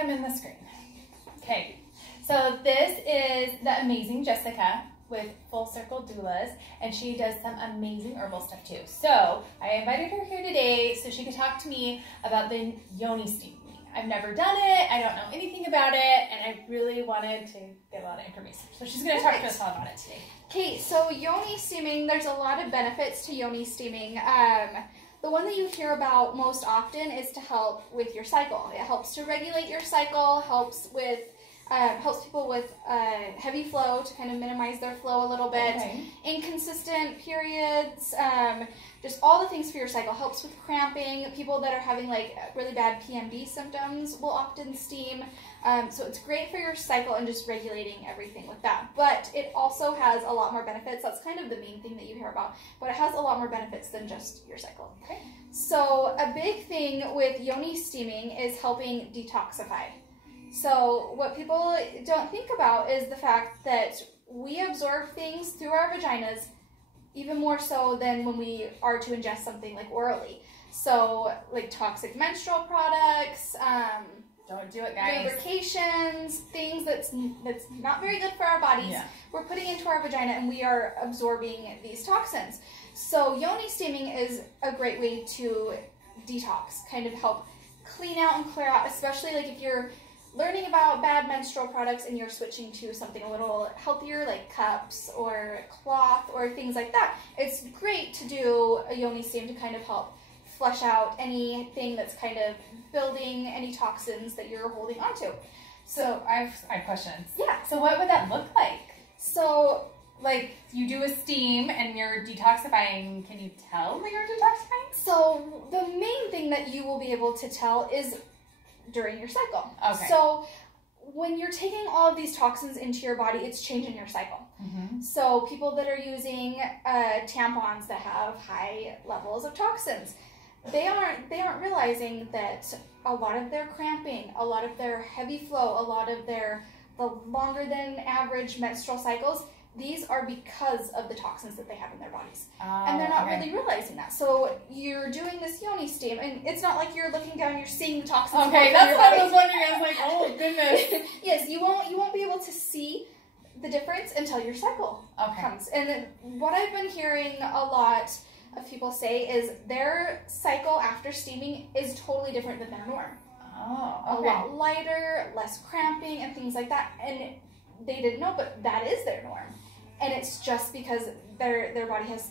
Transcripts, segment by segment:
am in the screen. Okay, so this is the amazing Jessica with Full Circle Doulas, and she does some amazing herbal stuff too. So I invited her here today so she could talk to me about the Yoni steam. I've never done it, I don't know anything about it, and I really wanted to get a lot of information. So she's going to talk to us all about it today. Okay, so Yoni steaming, there's a lot of benefits to Yoni steaming. The one that you hear about most often is to help with your cycle. It helps to regulate your cycle, helps people with heavy flow to kind of minimize their flow a little bit. Okay. Inconsistent periods, just all the things for your cycle. Helps with cramping. People that are having like really bad PMD symptoms will often steam. So it's great for your cycle and just regulating everything with that. But it also has a lot more benefits. That's kind of the main thing that you hear about. But it has a lot more benefits than just your cycle. Okay. So a big thing with Yoni steaming is helping detoxify. So what people don't think about is the fact that we absorb things through our vaginas even more so than when we are to ingest something like orally. So like toxic menstrual products, don't do it, guys. lubrications, things that's not very good for our bodies. Yeah. We're putting into our vagina and we are absorbing these toxins. So Yoni steaming is a great way to detox, kind of help clean out and clear out, especially like if you're learning about bad menstrual products and you're switching to something a little healthier like cups or cloth or things like that. It's great to do a Yoni steam to kind of help flush out anything that's kind of building any toxins that you're holding onto. So I have questions. Yeah. So what would that look like? So like you do a steam and you're detoxifying. Can you tell when you're detoxifying? So the main thing that you will be able to tell is during your cycle. Okay. So when you're taking all of these toxins into your body, it's changing your cycle. Mm-hmm. So people that are using tampons that have high levels of toxins, they aren't realizing that a lot of their cramping, a lot of their heavy flow, a lot of the longer than average menstrual cycles, these are because of the toxins that they have in their bodies. And they're not really realizing that. So you're doing this Yoni steam, and it's not like you're looking down, you're seeing the toxins. Okay, that's what I was wondering. I was like, oh goodness. Yes, you won't be able to see the difference until your cycle comes. And what I've been hearing a lot of people say is their cycle after steaming is totally different than their norm. Oh, okay. A lot lighter, less cramping, and things like that. And they didn't know, but that is their norm. And it's just because their body has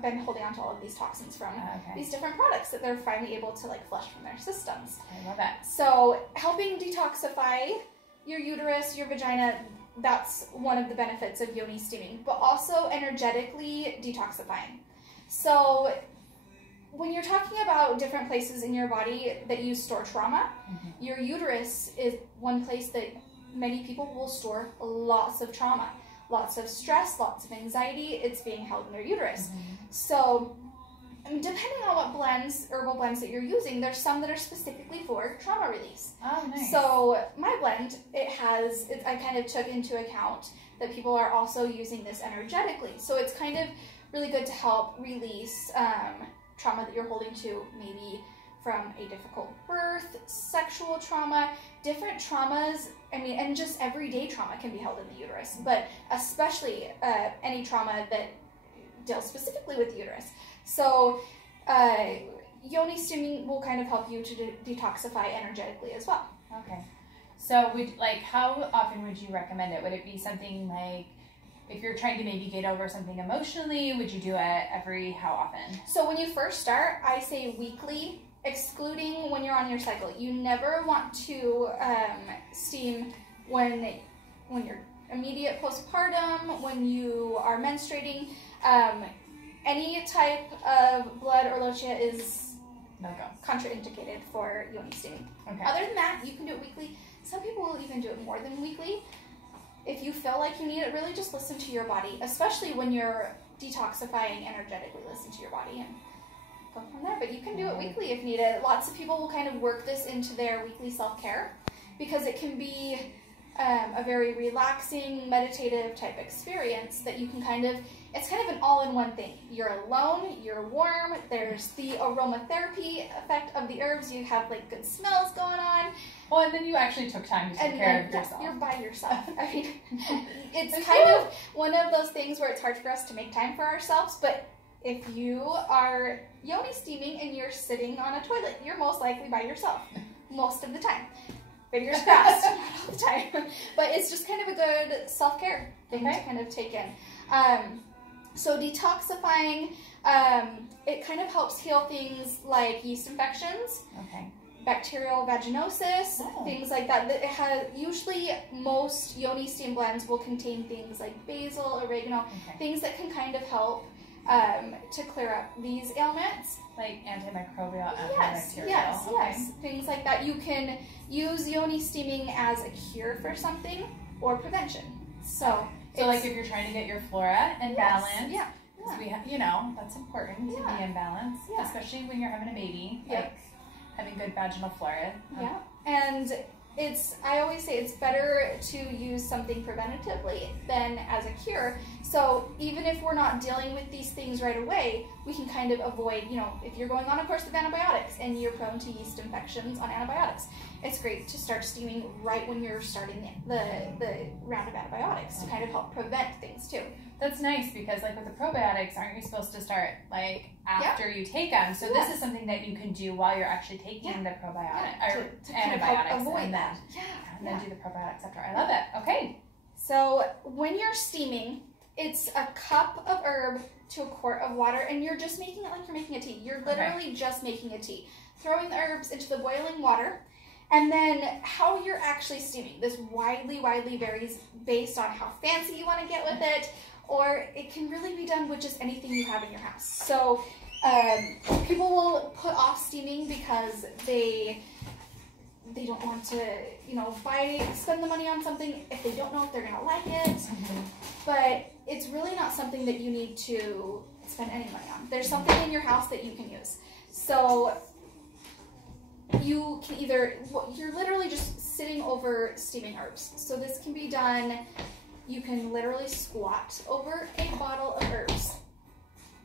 been holding on to all of these toxins from these different products that they're finally able to like flush from their systems. I love that. So helping detoxify your uterus, your vagina, that's one of the benefits of Yoni steaming, but also energetically detoxifying. So when you're talking about different places in your body that you store trauma, your uterus is one place that many people will store lots of trauma. Lots of stress, lots of anxiety, it's being held in their uterus. So depending on what herbal blends that you're using, there's some that are specifically for trauma release. Oh, nice. So my blend, I kind of took into account that people are also using this energetically. So it's kind of really good to help release trauma that you're holding to, maybe from a difficult birth, sexual trauma, different traumas. I mean, and just everyday trauma can be held in the uterus, but especially any trauma that deals specifically with the uterus. So Yoni steaming will kind of help you to detoxify energetically as well. Okay. So how often would you recommend it? Would it be something like, if you're trying to maybe get over something emotionally, would you do it how often? So when you first start, I say weekly, excluding when you're on your cycle. You never want to steam when you're immediate postpartum, when you are menstruating. Any type of blood or lochia is contraindicated for Yoni steaming. Okay. Other than that, you can do it weekly. Some people will even do it more than weekly. If you feel like you need it, really just listen to your body, especially when you're detoxifying energetically. Listen to your body and go from there. But you can do it weekly if needed. Lots of people will kind of work this into their weekly self-care because it can be a very relaxing, meditative type experience that you can kind of it's kind of an all-in-one thing. You're alone, you're warm, there's the aromatherapy effect of the herbs, you have like good smells going on. Well, and then you actually took time to take care of yourself. You're by yourself. I mean, it's kind of one of those things where it's hard for us to make time for ourselves, but if you are yoni steaming and you're sitting on a toilet, you're most likely by yourself most of the time. Fingers crossed, not all the time. But it's just kind of a good self-care thing to kind of take in. So detoxifying, it kind of helps heal things like yeast infections, bacterial vaginosis, things like that. It has, usually most yoni steam blends will contain things like basil, oregano, things that can kind of help to clear up these ailments. Like antimicrobial, antibacterial. Yes, things like that. You can use yoni steaming as a cure for something or prevention. So like if you're trying to get your flora in balance, we have, you know, that's important to be in balance, especially when you're having a baby. Like having good vaginal flora. And I always say it's better to use something preventatively than as a cure. So even if we're not dealing with these things right away, we can kind of avoid, you know, if you're going on a course of antibiotics and you're prone to yeast infections on antibiotics, it's great to start steaming right when you're starting the round of antibiotics to kind of help prevent things too. That's nice because like with the probiotics, aren't you supposed to start like after you take them? So this is something that you can do while you're actually taking the probiotic or to antibiotics avoid and that. And then do the probiotics after. I love it. Okay. So when you're steaming, it's a cup of herb to a quart of water, and you're just making it like you're making a tea. You're literally just making a tea. Throwing the herbs into the boiling water. And then how you're actually steaming. This widely varies based on how fancy you want to get with it, or it can really be done with just anything you have in your house. So people will put off steaming because they don't want to, you know, spend the money on something if they don't know if they're gonna like it. But it's really not something that you need to spend any money on. There's something in your house that you can use. So you can either, you're literally just sitting over steaming herbs. So this can be done, you can literally squat over a bottle of herbs.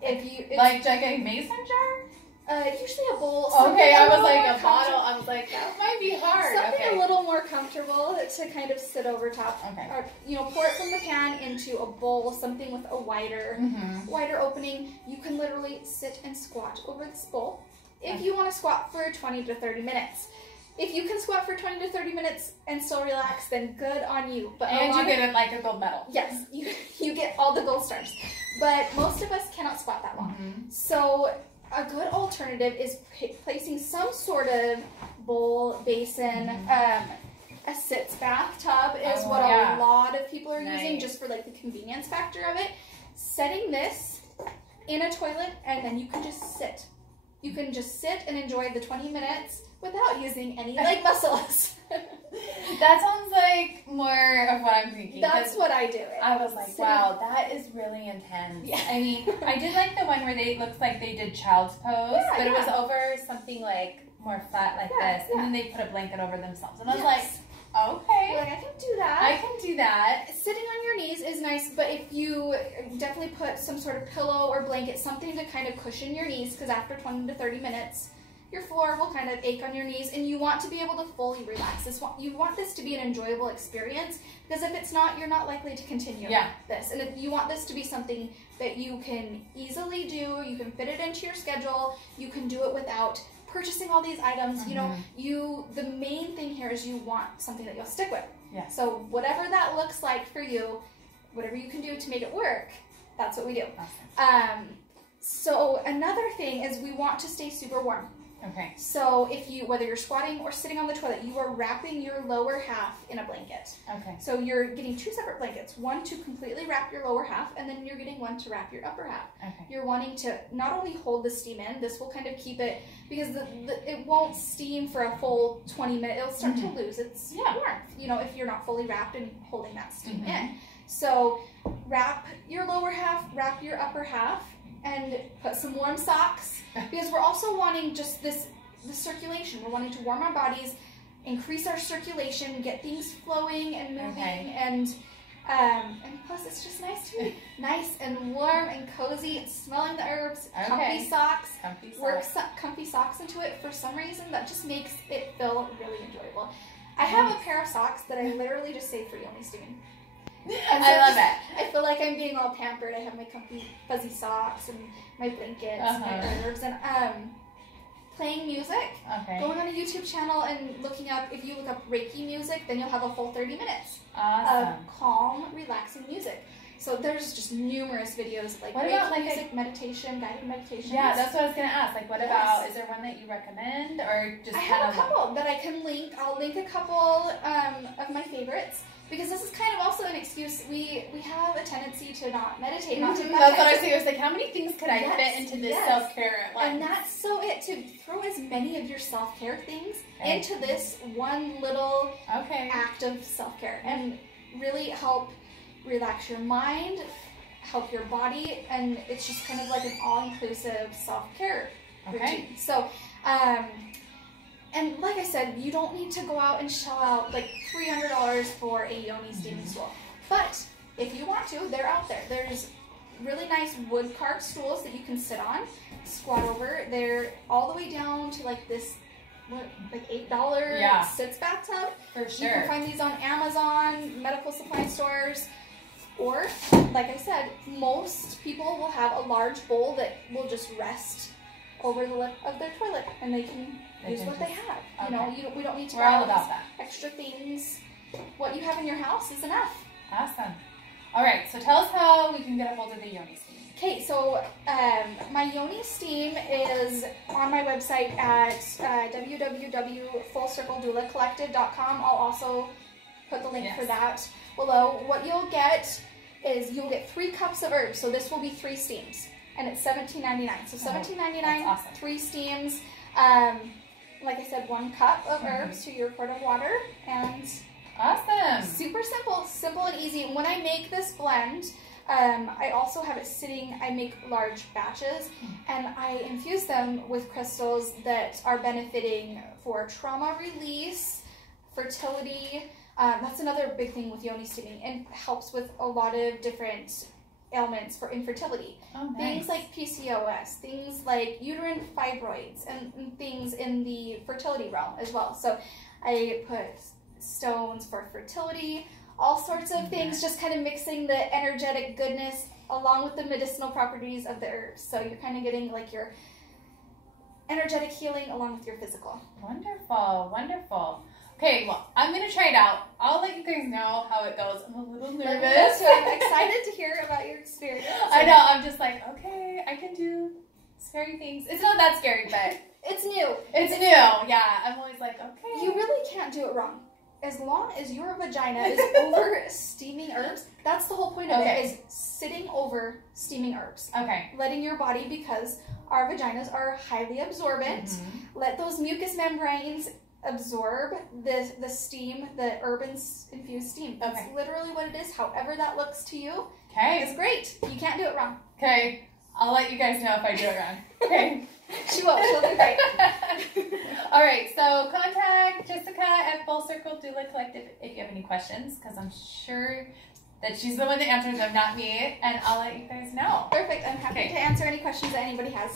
Like a mason jar? Usually a bowl. Okay, I was like a bottle. I was like, that might be hard. Something a little more comfortable to kind of sit over top. Or, you know, pour it from the pan into a bowl, something with a wider opening. You can literally sit and squat over this bowl. If you want to squat for 20 to 30 minutes. If you can squat for 20 to 30 minutes and still relax, then good on you. But you get it like a gold medal. Yes, you get all the gold stars. But most of us cannot squat that long. So a good alternative is placing some sort of bowl, basin, a sitz bathtub is what a lot of people are using just for like the convenience factor of it. Setting this in a toilet, and then you can just sit. You can just sit and enjoy the 20 minutes without using any leg muscles. That sounds like more of what I'm thinking. That's what I do. I was like, wow, that is really intense. Yeah. I mean, I did like the one where they looked like they did child's pose, but it was over something like more flat like this, and then they put a blanket over themselves. And I was like, okay. You're like, I can do that. I can do that. Sitting on your knees is nice, but if you definitely put some sort of pillow or blanket, something to kind of cushion your knees, because after 20 to 30 minutes, your floor will kind of ache on your knees, and you want to be able to fully relax. You want this to be an enjoyable experience, because if it's not, you're not likely to continue this. And if you want this to be something that you can easily do, you can fit it into your schedule, you can do it without purchasing all these items. You know, the main thing here is you want something that you'll stick with. So whatever that looks like for you, whatever you can do to make it work, that's what we do. So another thing is we want to stay super warm. So whether you're squatting or sitting on the toilet, you are wrapping your lower half in a blanket. So you're getting two separate blankets, one to completely wrap your lower half, and then you're getting one to wrap your upper half. You're wanting to not only hold the steam in, this will kind of keep it, because it won't steam for a full 20 minutes. It'll start to lose its warmth, you know, if you're not fully wrapped and holding that steam in. So wrap your lower half, wrap your upper half, and put some warm socks, because we're also wanting just the circulation. We're wanting to warm our bodies, increase our circulation, get things flowing and moving, and And plus, it's just nice to be nice and warm and cozy, and smelling the herbs. Comfy socks. Work comfy socks into it. For some reason, that just makes it feel really enjoyable. I have a pair of socks that I literally just save for Yoni steaming. And so I love it. I feel like I'm being all pampered. I have my comfy fuzzy socks and my blankets, my herbs, and playing music. Going on a YouTube channel and looking up, if you look up Reiki music, then you'll have a full 30 minutes of calm, relaxing music. So there's just numerous videos like Reiki music, meditation, guided meditations. Yeah, that's what I was going to ask. Like, what about, is there one that you recommend, or just I have a couple that I can link. I'll link a couple of my favorites. Because this is kind of also an excuse. We have a tendency to not meditate, not to meditate. That's what I was saying. I was like, how many things could I fit into this self-care at once? And that's so it, to throw as many of your self-care things into this one little act of self-care. And really help relax your mind, help your body, and it's just kind of like an all-inclusive self-care routine. So, and like I said, you don't need to go out and shell out like $300 for a Yoni steaming stool. But if you want to, they're out there. There's really nice wood carved stools that you can sit on, squat over. They're all the way down to like this, like $8 sitz bathtub. For sure. You can find these on Amazon, medical supply stores, or like I said, most people will have a large bowl that will just rest over the lip of their toilet, and they can use what they have. You know, we don't need to buy all about extra things. What you have in your house is enough. Awesome. All right, so tell us how we can get a hold of the Yoni steam. Okay, so my Yoni steam is on my website at www.fullcircledoulacollective.com. I'll also put the link for that below. What you'll get is 3 cups of herbs. So this will be 3 steams. And it's $17.99. So $17.99, 3 steams. Like I said, 1 cup of herbs to your quart of water, and super simple and easy. When I make this blend, I also have it sitting. I make large batches, and I infuse them with crystals that are benefiting for trauma release, fertility. That's another big thing with Yoni steaming, and helps with a lot of different ailments for infertility. Things like PCOS, things like uterine fibroids, and things in the fertility realm as well. So I put stones for fertility, all sorts of things, just kind of mixing the energetic goodness along with the medicinal properties of the herbs. So you're kind of getting like your energetic healing along with your physical. Wonderful, wonderful. Okay, well, I'm going to try it out. I'll let you guys know how it goes. I'm a little nervous. So I'm excited to hear about your experience. I know. I'm just like, okay, I can do scary things. It's not that scary, but it's new. It's new. Yeah, I'm always like, okay. You really can't do it wrong. As long as your vagina is over steaming herbs, that's the whole point of it, is sitting over steaming herbs. Letting your body, because our vaginas are highly absorbent, let those mucous membranes absorb the steam, the herb-infused steam. That's literally what it is. However that looks to you, it's great. You can't do it wrong. Okay, I'll let you guys know if I do it wrong. Okay. She will. She'll do great. All right, so contact Jessica at Full Circle Doula Collective if you have any questions, because I'm sure that she's the one that answers them, not me, and I'll let you guys know. Perfect. I'm happy to answer any questions that anybody has.